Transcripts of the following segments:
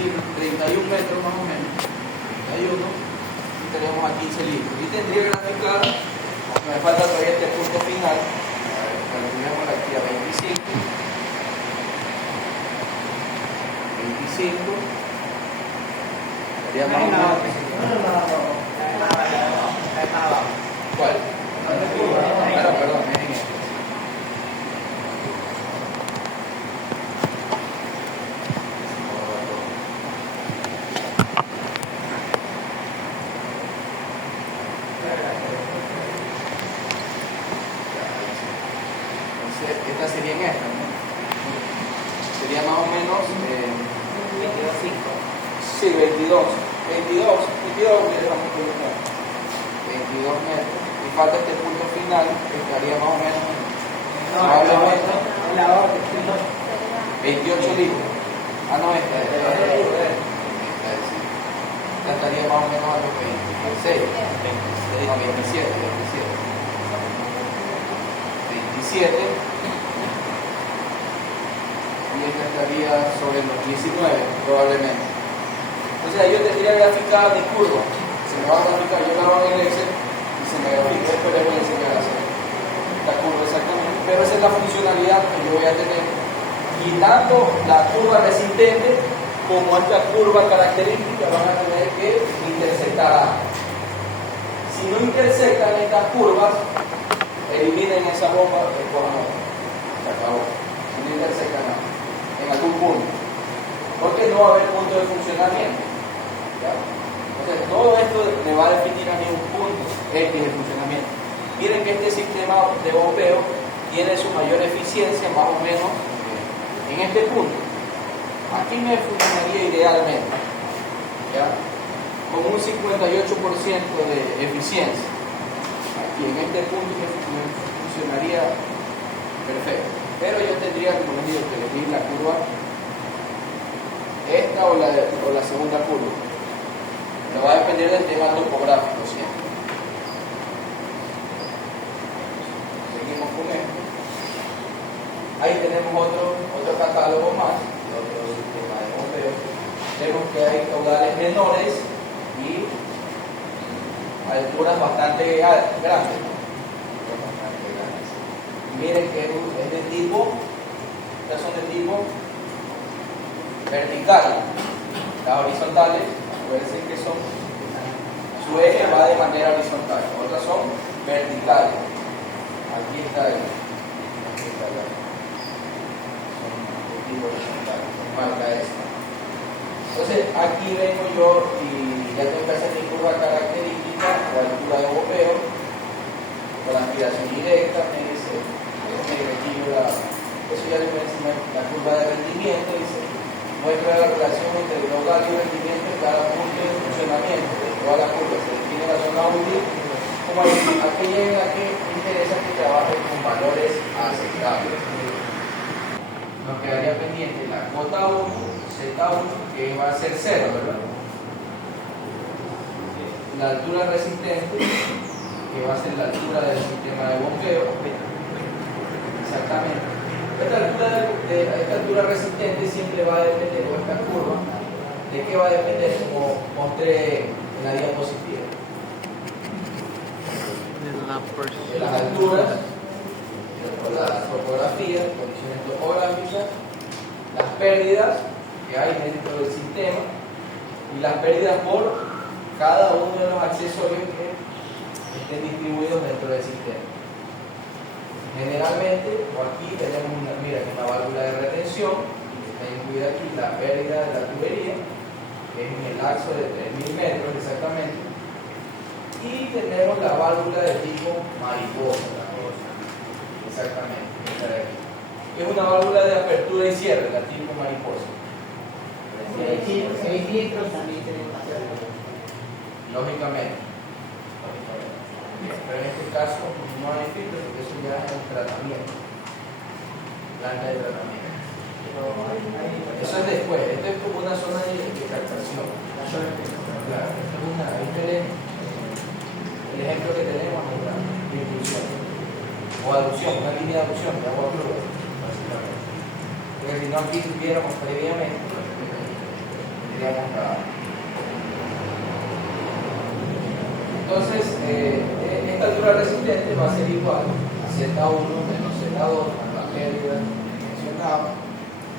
decir 31 metros más o menos, 31, y tenemos a 15 litros. Y tendría que graficar, me falta todavía este punto final, calculamos aquí a 25, 25, sería más o menos. ¿Cuál? Perdón, miren esto. Esta sería en esta, ¿no? Sería más o menos 22, 22 metros. Y falta este punto final, que estaría más o menos probablemente 28 litros. Ah, no, esta estaría más o menos a los 26, no, 27. 27, y esta estaría sobre los 19 probablemente. Entonces yo tendría graficada mi curva, se me va a graficar, yo la hago en el Excel y se me grafica, después les voy a enseñar a hacer la curva exactamente, pero esa es la funcionalidad que yo voy a tener, y tanto la curva resistente como esta curva característica van a tener que intersectar. Si no intersectan estas curvas, eliminen esa bomba de cojan otra. Se acabó. No intersecta nada. En algún punto. Porque no va a haber punto de funcionamiento. ¿Ya? Entonces, todo esto me va a definir a mí un punto X de funcionamiento. Miren que este sistema de bombeo tiene su mayor eficiencia más o menos en este punto. Aquí me funcionaría idealmente. ¿Ya? Con un 58% de eficiencia. Aquí en este punto me funcionaría perfecto, pero yo tendría, como les digo, que elegir la curva esta o la segunda curva. Pero va a depender del tema topográfico siempre. Seguimos con esto. Ahí tenemos otro catálogo más de otro sistema de bombeo. Vemos que hay caudales menores y alturas bastante grandes, ¿no? Miren que es de tipo, estas son de tipo vertical. Las horizontales, puede ser que son, su eje va de manera horizontal, otras son verticales. Aquí está son de tipo horizontal, marca esta. Entonces aquí vengo yo y ya tengo que hacer mi curva característica, la altura de bombeo, con la aspiración directa, me dice, eso ya le voy a enseñar la curva de rendimiento, dice, muestra la relación entre el caudal y el rendimiento en cada punto de funcionamiento de toda la curva, se define la zona útil, como aquí lleguen a que interesa que trabaje con valores aceptables. Nos quedaría pendiente la cota 1, Z1, que va a ser 0, ¿verdad? La altura resistente, que va a ser la altura del sistema de bombeo. Exactamente. Esta altura resistente siempre va a depender, o esta curva, ¿de qué va a depender? Como mostré en la diapositiva. De las alturas, de la topografía, condiciones topográficas, las pérdidas que hay dentro del sistema y las pérdidas por cada uno de los accesorios que estén distribuidos dentro del sistema. Generalmente, o aquí tenemos una válvula de retención, que está incluida aquí la pérdida de la tubería, que es en el lapso de 3.000 metros exactamente, y tenemos la válvula de tipo mariposa, exactamente, esta de aquí, que es una válvula de apertura y cierre, la tipo mariposa. 6 litros también tenemos que hacerlo. Lógicamente. Pero en este caso no hay filtro porque eso ya es un tratamiento, planta de tratamiento. Eso es después, esto es como una zona de captación. Claro, el ejemplo que tenemos es la impulsión o aducción, una línea de aducción de agua cruda, básicamente. Porque si no aquí tuviéramos previamente tendríamos la... Entonces, esta altura resistente va a ser igual a Z1 menos Z2 más la pérdida que mencionaba.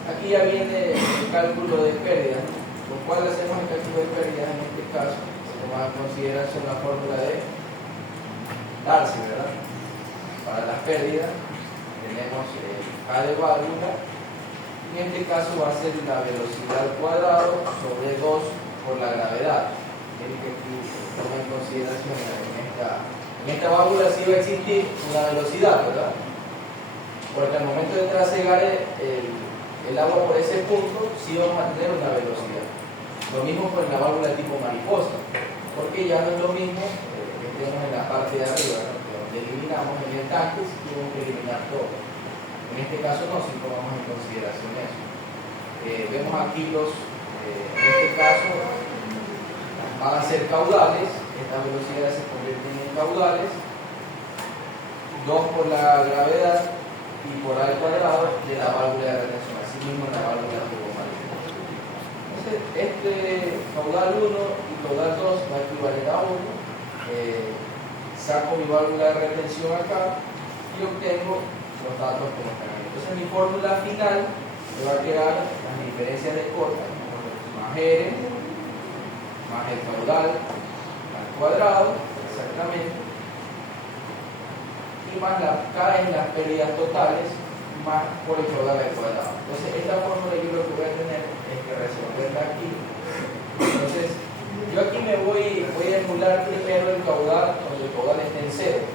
Aquí ya viene el cálculo de pérdida, por cual hacemos el cálculo de pérdida en este caso. Se toma en consideración la fórmula de Darcy, ¿verdad? Para las pérdidas tenemos K de válvula, y en este caso va a ser la velocidad al cuadrado sobre 2 por la gravedad. El que aquí toma en consideración en esta válvula sí va a existir una velocidad, ¿verdad? Porque al momento de trasegar el agua por ese punto, sí vamos a tener una velocidad. Lo mismo con la válvula tipo mariposa, porque ya no es lo mismo que tenemos en la parte de arriba, ¿no? Donde eliminamos en el tanque, si tenemos que eliminar todo. En este caso no, si tomamos en consideración eso. Vemos aquí en este caso, van a ser caudales, estas velocidades se convierten en caudales, 2 por la gravedad y por A al cuadrado de la válvula de retención, así mismo la válvula turbomariposa. Entonces, este caudal 1 y caudal 2 va a equivaler a 1, saco mi válvula de retención acá y obtengo los datos que me están ahí. Entonces, mi fórmula final me va a quedar las diferencias de cota más R más el caudal al cuadrado, exactamente, y más la K en las pérdidas totales, más por el caudal al cuadrado. Entonces, esta fórmula yo lo que voy a tener es que resolverla aquí. Entonces, yo aquí voy a emular primero el caudal, donde el caudal esté en 0.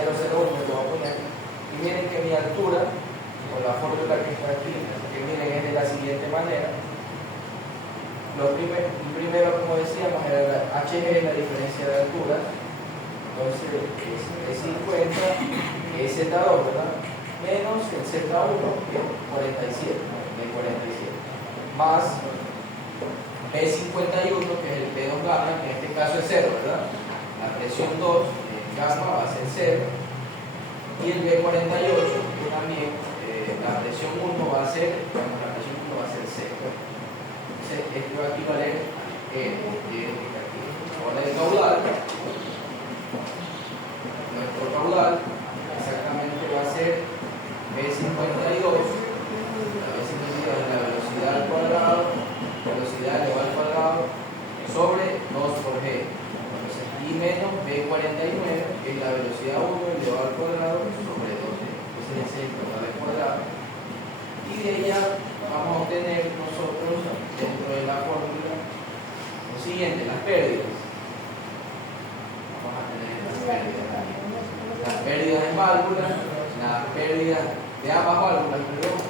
0,01 me lo voy a poner. Y miren que mi altura, con la fórmula que está aquí, que miren es de la siguiente manera. Primero, como decíamos, HG es la diferencia de altura. Entonces, es 50, que es Z2, ¿verdad? Menos el Z1, que es 47, más B51, que es el P2 gamma, que en este caso es 0, ¿verdad? La presión 2, gamma, va a ser 0. Y el B48, que también la presión 1 va a ser, la presión 1 va a ser 0. Entonces, esto va a equivaler a aquí. Ahora el caudal, nuestro caudal, exactamente va a ser B52, la B52 es la velocidad al cuadrado, velocidad elevada al cuadrado, sobre 2 por G. Entonces, y menos B49, que es la velocidad 1 elevada al cuadrado sobre 2G. Entonces, ese es el caudal al cuadrado. Y de ella vamos a obtener nosotros, dentro de la fórmula, lo siguiente, las pérdidas. Vamos a tener las pérdidas aquí. Las pérdidas en válvulas, las pérdidas de ambas válvulas,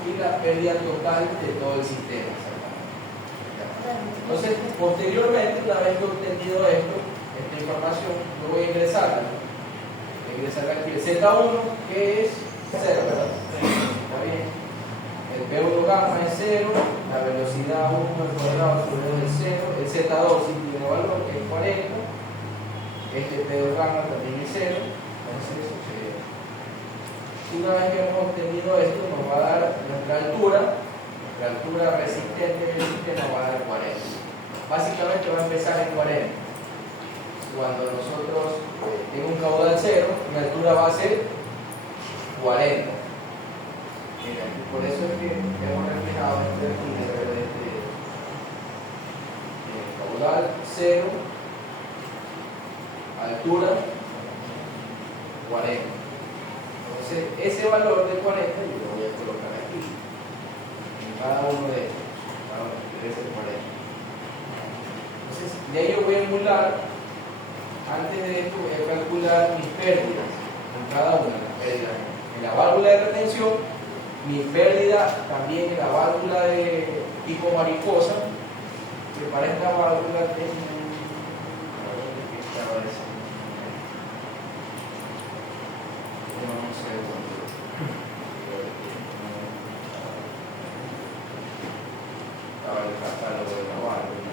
y la pérdida total de todo el sistema. Entonces, posteriormente, una vez que he obtenido esta información, yo voy a ingresarla. Voy a ingresar aquí el Z1, que es 0, ¿verdad? Está bien. El P1 gamma es 0, la velocidad 1 al cuadrado sobre 2 es 0, el Z2 sí tiene valor, que es 40, este P2 gamma también es 0, entonces, una vez que hemos obtenido esto, nos va a dar nuestra altura resistente del sistema va a dar 40. Básicamente va a empezar en 40. Cuando nosotros tenemos un caudal 0, mi altura va a ser 40. Mira, por eso es que hemos reflejado este caudal 0, altura 40. Entonces, ese valor de 40 yo lo voy a colocar aquí, en cada uno de estos, cada uno debe ser 40. Entonces, de ahí yo voy a emular, antes de esto voy a calcular mis pérdidas, en cada una de las pérdidas. En la válvula de retención, mi pérdida también en la válvula de tipo mariposa, que para esta válvula tengo un segundo. Estaba el catálogo de la válvula.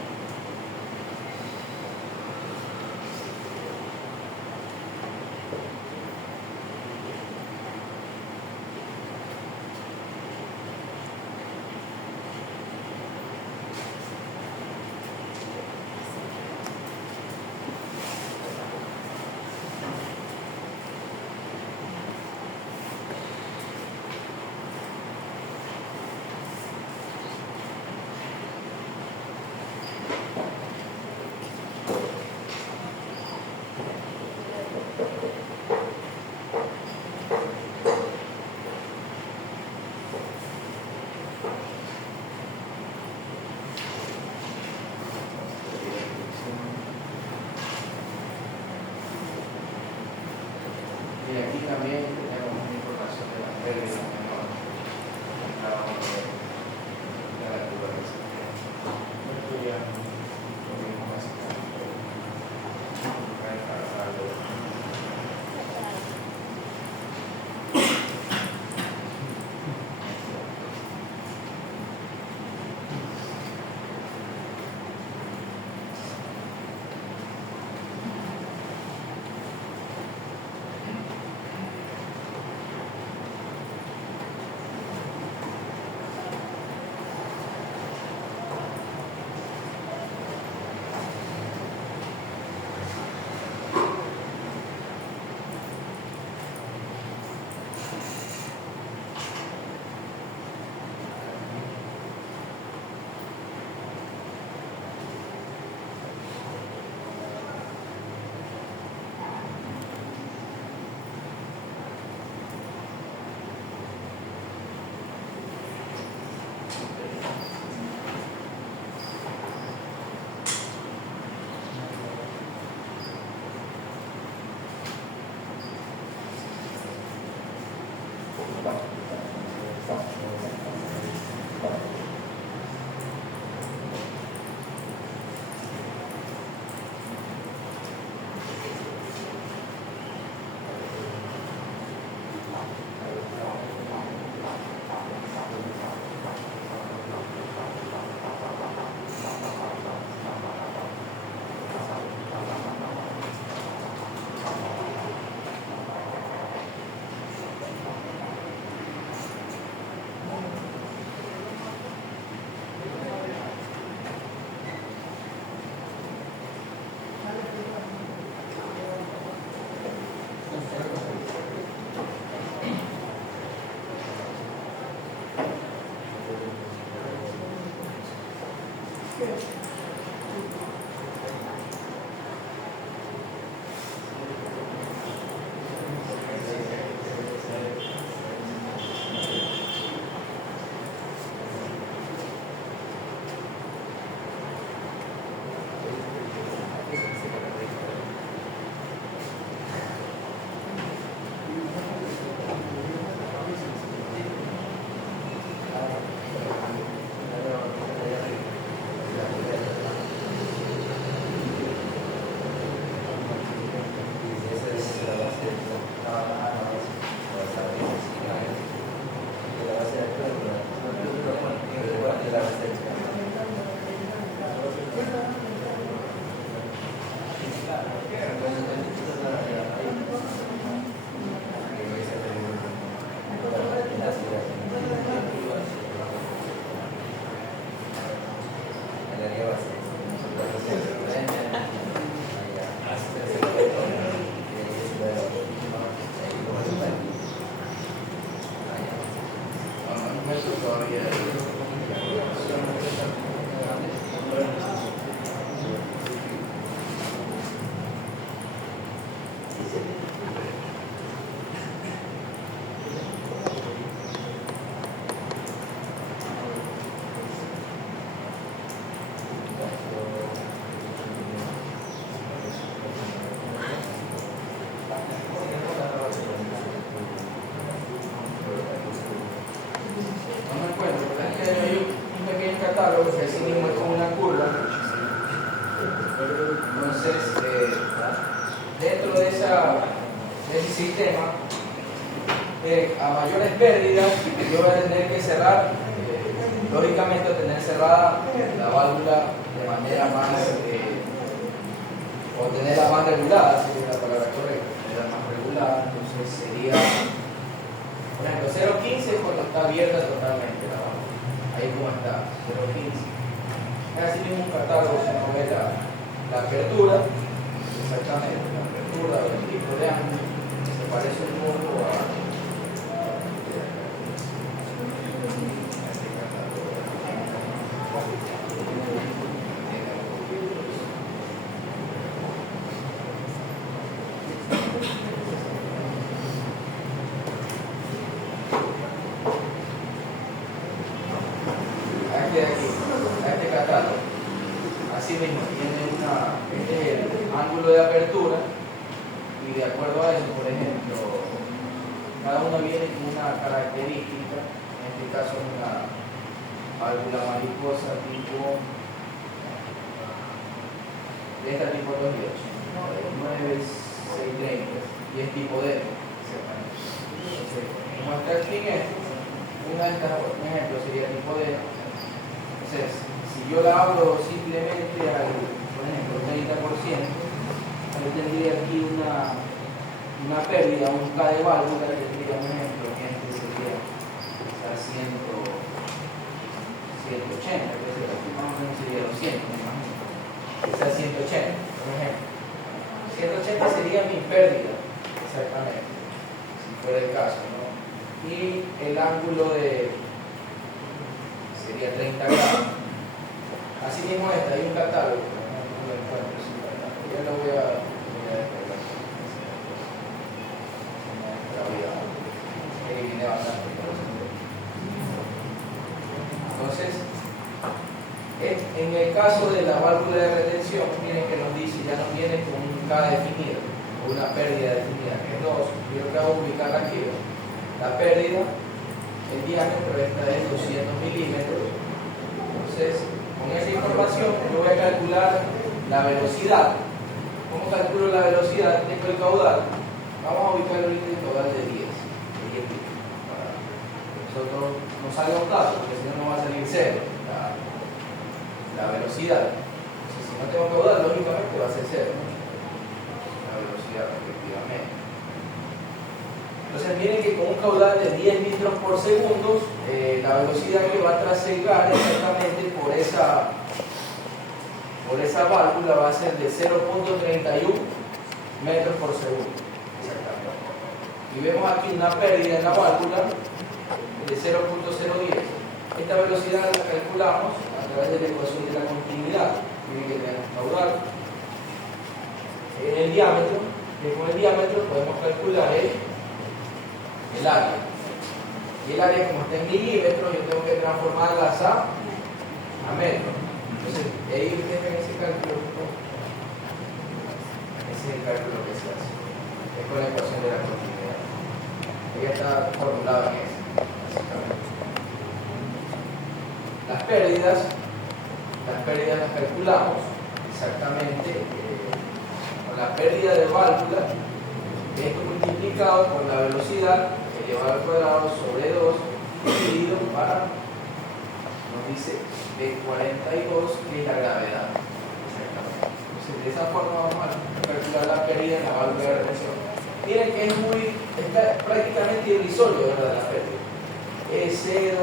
también tenemos una información de las pérdidas menores en cada uno de la naturaleza. Esto ya lo vimos básicamente. Que así mismo es como una curva. Entonces, dentro de ese sistema, a mayores pérdidas, yo voy a tener que cerrar, lógicamente, tener cerrada la válvula de manera más, o tenerla más regulada, sería la palabra correcta, tenerla más regulada. Entonces, sería, por ejemplo, 0.15 cuando está abierta totalmente la válvula. Ahí como está, 0.15. Así mismo un catálogo, si no ve la apertura, exactamente, la apertura del tipo de ángulo, se parece un poco a este catálogo. Este catálogo, así mismo tiene este ángulo de apertura, y de acuerdo a eso, por ejemplo, cada una viene con una característica, en este caso una válvula mariposa tipo de esta tipología, 9630, y es tipo D. Entonces, como está aquí en esto, un ejemplo sería tipo D. Entonces, si yo la abro simplemente al, por ejemplo, 30%, yo tendría aquí una pérdida, un K de válvula, que tendría un ejemplo, que este sería a 180, que más o menos sería 200, me imagino. Que sea 180, por ejemplo. 180 sería mi pérdida, exactamente, si fuera el caso, ¿no? Y el ángulo sería 30 grados. Así mismo hay un catálogo, no lo encuentro sin catálogo. Ya lo voy a descargar. Entonces, en el caso de la válvula de retención, miren que nos dice, ya nos viene con un K definido, o una pérdida definida, que es 2. Yo lo que hago es ubicarla aquí. La pérdida, el diámetro, esta es 200 milímetros. Entonces, con esa información, yo voy a calcular la velocidad. ¿Cómo calculo la velocidad? Tengo el caudal. Vamos a ubicar ahorita el caudal de 10 litros. Para que nosotros no salga un dato, porque si no, no va a salir cero la velocidad. Entonces, si no tengo caudal, lógicamente va a ser cero, ¿no? La velocidad, efectivamente. Entonces, miren que con un caudal de 10 litros por segundo, la velocidad que va a trasegar exactamente por esa válvula va a ser de 0.31 metros por segundo. Exactamente. Y vemos aquí una pérdida en la válvula de 0.010. Esta velocidad la calculamos a través de la ecuación de la continuidad. Miren que tenemos caudal. En el diámetro, que con el diámetro podemos calcular el área. Y el área, como está en milímetros, yo tengo que transformarlas a metros. Entonces, ahí ustedes ven ese cálculo. Ese es el cálculo que se hace. Es con la ecuación de la continuidad. Ella está formulada en eso, básicamente. Las pérdidas las calculamos exactamente con la pérdida de válvula, esto multiplicado por la velocidad elevado al cuadrado sobre 2 dividido para, nos dice B42, que es la gravedad. Entonces, de esa forma vamos a calcular la pérdida en la válvula de retención. Miren que está prácticamente irrisorio, ¿verdad? La pérdida. Es 0,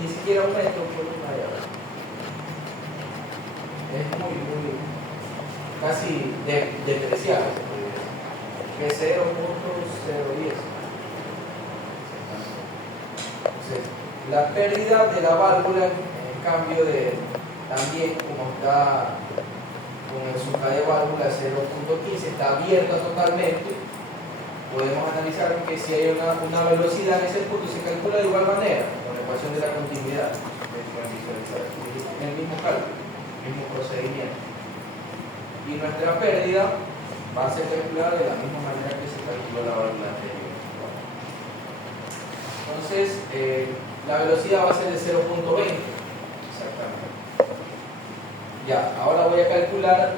ni siquiera un metro por una llave. Es muy, casi despreciable. Que es 0.010. Entonces, la pérdida de la válvula, en cambio también como está con el K de válvula 0.15, está abierta totalmente, podemos analizar que si hay una velocidad en ese punto se calcula de igual manera, con la ecuación de la continuidad, en el mismo cálculo, el mismo procedimiento. Y nuestra pérdida va a ser calculada de la misma manera que se calculó la válvula anterior. Entonces, la velocidad va a ser de 0.20. Exactamente. Ya, ahora voy a calcular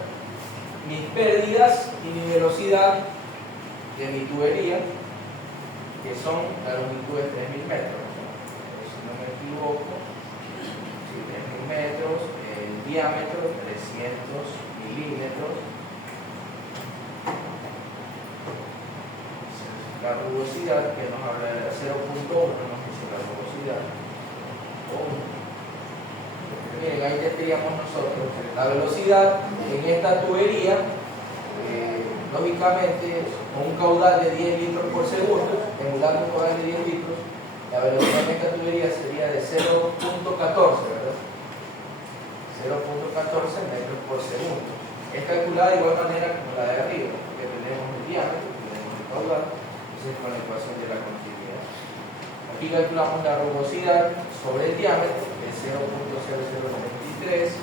mis pérdidas y mi velocidad de mi tubería, que son la longitud de 3.000 metros. Si no me equivoco, 3.000 metros, el diámetro 300 milímetros. La rugosidad, que nos habla de 0.1, nos dice la rugosidad. Miren, ahí ya tendríamos nosotros la velocidad en esta tubería, lógicamente, con un caudal de 10 litros por segundo, emulando un caudal de 10 litros, la velocidad en esta tubería sería de 0.14, ¿verdad? 0.14 metros por segundo. Es calculada de igual manera como la de arriba, porque tenemos el diámetro, tenemos el caudal. Con la ecuación de la continuidad. Aquí calculamos la rugosidad sobre el diámetro, que es 0.0023.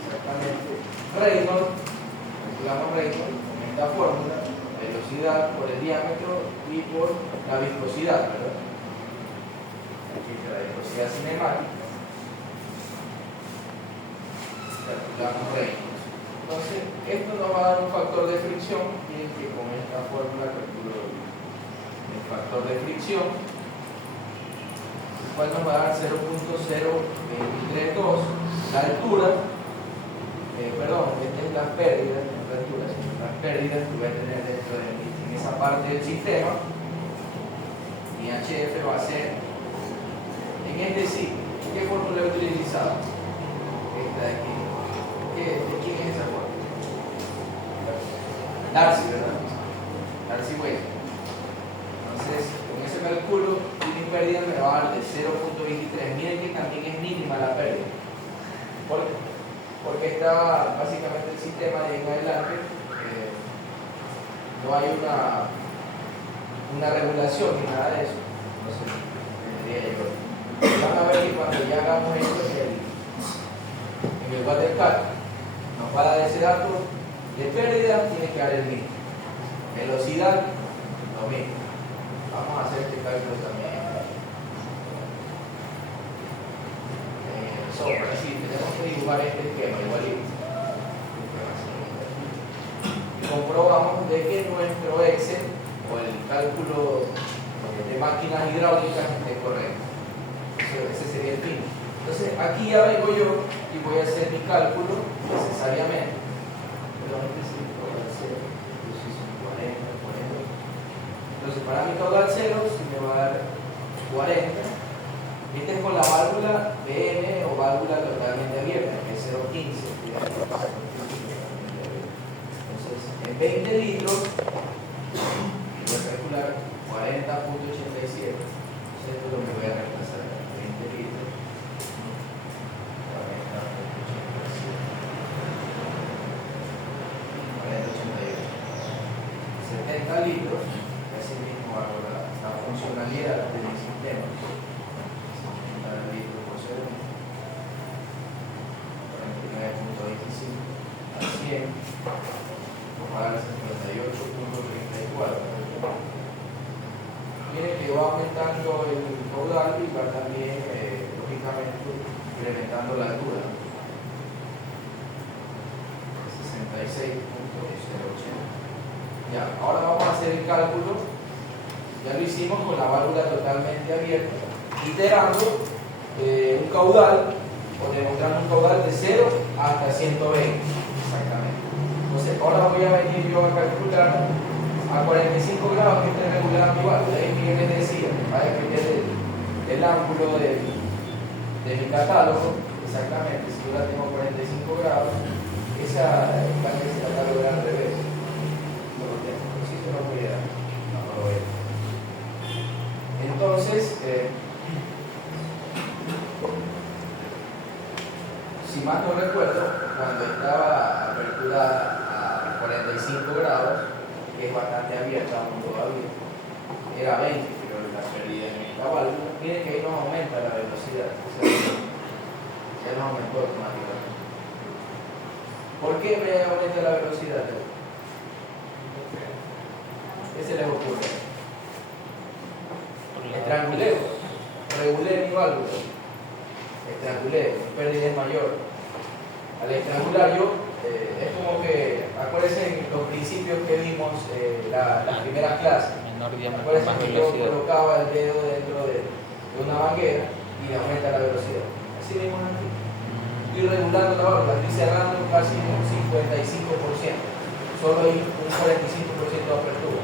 Exactamente. Reynolds, calculamos Reynolds con esta fórmula, la velocidad por el diámetro y por la viscosidad, ¿verdad? Aquí está la viscosidad cinemática. Calculamos Reynolds. Entonces, esto nos va a dar un factor de fricción, y que con esta fórmula calculo el factor de fricción, el cual nos va a dar 0.0232. La altura, perdón, esta es las pérdidas, no la altura, sino las pérdidas que voy a tener dentro de en esa parte del sistema. Mi HF va a ser, en este sí, ¿qué fórmula he utilizado? Esta de aquí. ¿De quién es esa fórmula? Darcy, ¿verdad? Darcy Weber. Entonces, con ese cálculo, mi pérdida me va a dar de 0.23. Miren que también es mínima la pérdida. ¿Por qué? Porque está básicamente el sistema de ahí en adelante, no hay una regulación ni nada de eso. Entonces, van a ver que cuando ya hagamos esto en el watercat, nos va a dar ese dato de pérdida, tiene que dar el mismo. Velocidad, lo mismo. Vamos a hacer este cálculo también. Así, tenemos que dibujar este esquema igualito. Y comprobamos de que nuestro Excel o el cálculo de máquinas hidráulicas esté correcto. Ese sería el fin. Entonces, aquí ya vengo yo y voy a hacer mi cálculo necesariamente. Entonces, para mi caudal cero, se me va a dar 40. Este es con la válvula BM o válvula totalmente abierta, que es 0.15. Entonces, en 20 litros, voy a calcular 40.87. Esto es lo que voy a reemplazar. 20 litros. 40.88. 70 litros. Así mismo hago la funcionalidad de mi sistema. 70 litros por segundo. 49.25 a 100. Vamos a dar 58.34. Miren que va aumentando el caudal y va también, lógicamente, incrementando la altura. 66.080. Ya, ahora vamos a hacer el cálculo. Ya lo hicimos con la válvula totalmente abierta, iterando un caudal, o demostrando un caudal de 0 hasta 120. Exactamente. Entonces, ahora voy a venir yo a calcular a 45 grados que esté regulada mi válvula. Ahí que les decía, va a depender del ángulo de mi catálogo. Exactamente, si yo la tengo a 45 grados, esa cambia ese catálogo al revés. Si se no voy a ver. Entonces, si más no recuerdo, cuando estaba apertura a 45 grados, que es bastante abierta aún todavía, era 20, pero la pérdida en esta válvula, miren que ahí nos aumenta la velocidad, o sea, ya nos aumentó automáticamente. ¿Por qué me aumenta la velocidad? ¿Qué se les ocurre? Estranguleo, regulé mi válvula, estrangulé, mi pérdida es mayor. Al estrangular yo, es como que, acuérdense en los principios que vimos las primeras clases, acuérdense que yo colocaba el dedo dentro de una manguera y me aumenta la velocidad. Así mismo aquí. Estoy regulando la válvula, estoy cerrando casi un 55%, solo hay un 45% de apertura,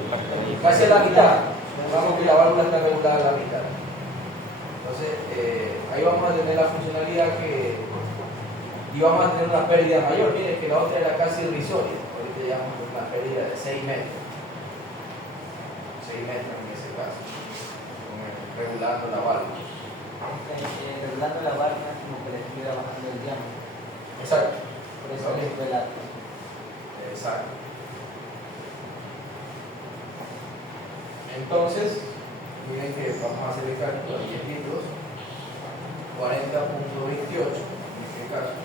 casi a la mitad. Vamos que la válvula está regulada a la mitad. Entonces, ahí vamos a tener la funcionalidad y vamos a tener una pérdida mayor. Miren que la otra era casi irrisoria. Ahorita llevamos una pérdida de 6 metros. 6 metros en ese caso. Regulando la válvula. Regulando la válvula es como que le estuviera bajando el diámetro. Exacto. Por eso le sube el alto. Exacto. Entonces, miren que vamos a hacer el cálculo de 10 litros, 40.28 en este caso.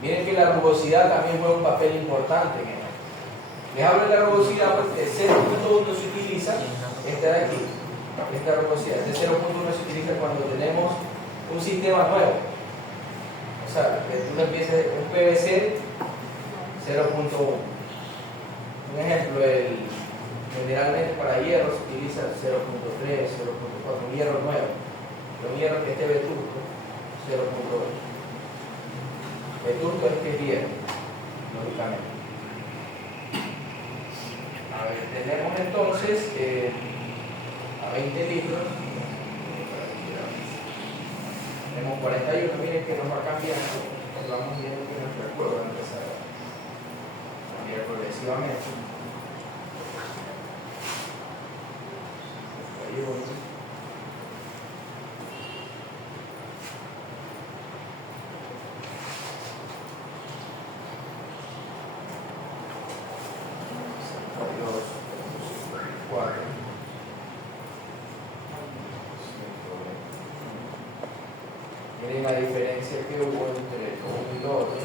Miren que la rugosidad también juega un papel importante en esto. Les hablo de la rugosidad porque 0.1 se utiliza, esta de aquí, esta rugosidad. Este 0.1 se utiliza cuando tenemos un sistema nuevo. O sea, que tú empieces un PVC 0.1. Un ejemplo, generalmente para hierro se utiliza 0.3, 0.4, un hierro nuevo. Un hierro que esté vetusto, 0.8. Vetusto es que es hierro, lógicamente. A ver, tenemos entonces a 20 litros. Tenemos 41, miren que nos va cambiando. Vamos viendo que nuestra curva va a empezar a cambiar progresivamente. 41. Miren la diferencia que hubo entre uno y lo otro.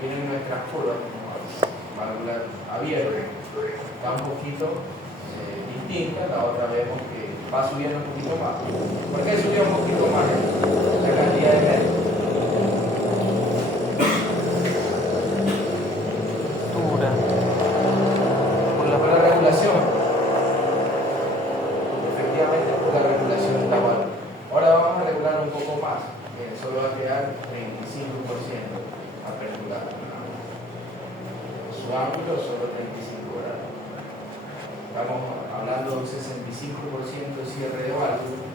Miren nuestras curvas, válvula abierta, está un poquito distinta, la otra vemos que va subiendo un poquito más. ¿Por qué subió un poquito más la cantidad de metros? Por la regulación. Efectivamente, por la regulación de la válvula. Ahora vamos a regular un poco más. Solo va a quedar 35% aperturado. Su ángulo solo 35 grados. Estamos hablando de un 65% de cierre de válvula.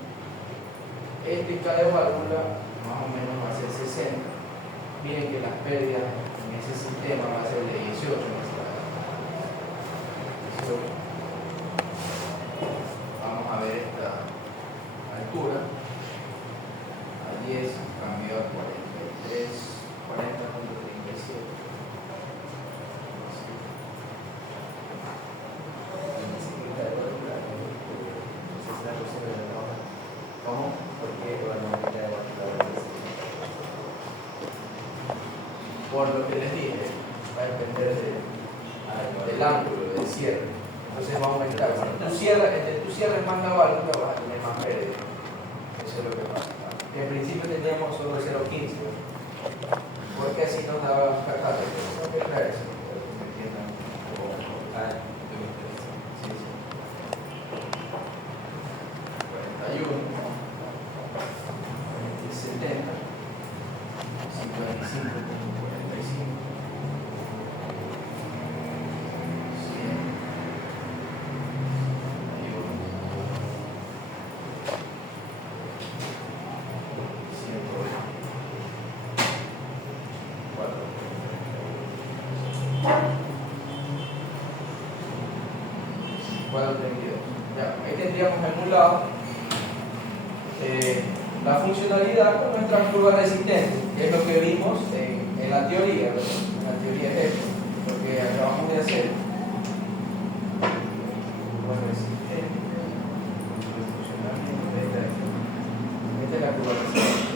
Cada válvula más o menos va a ser 60. Miren que las pérdidas en ese sistema va a ser de 18 más grado. Vamos a ver esta altura. A 10 cambió a 43, 40.37. ¿Cómo? Por lo que les dije, va a depender del ángulo, del cierre. Entonces va a aumentar. Entre tú cierres más la válvula, vas a tener más pérdida. Eso es lo que pasa. En principio teníamos solo 0.15, porque así nos daba cargada. No que trae eso. Sí, sí. 41, 70, 55, 45, 100, 432. Ya, ahí tendríamos en un lado la funcionalidad con nuestra curva resistente, que es lo que vimos en la teoría, ¿verdad? En la teoría es esto, lo que acabamos de hacer. Curva resistente, el funcionamiento de esta es la curva resistente.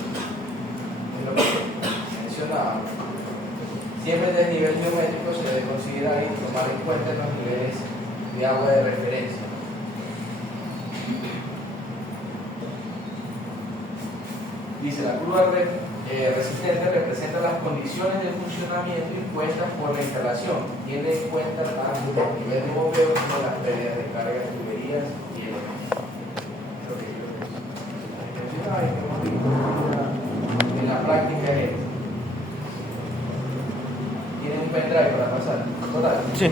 Es lo que mencionábamos. Siempre desde nivel geométrico se debe considerar y tomar en cuenta los niveles de agua de referencia. Dice, la curva resistente representa las condiciones de funcionamiento impuestas por la instalación. Tiene en cuenta tanto el nivel de bombeo como las pérdidas de carga de tuberías y el en la práctica es esto. ¿Tienen un pendrive para pasar? ¿Total? Sí.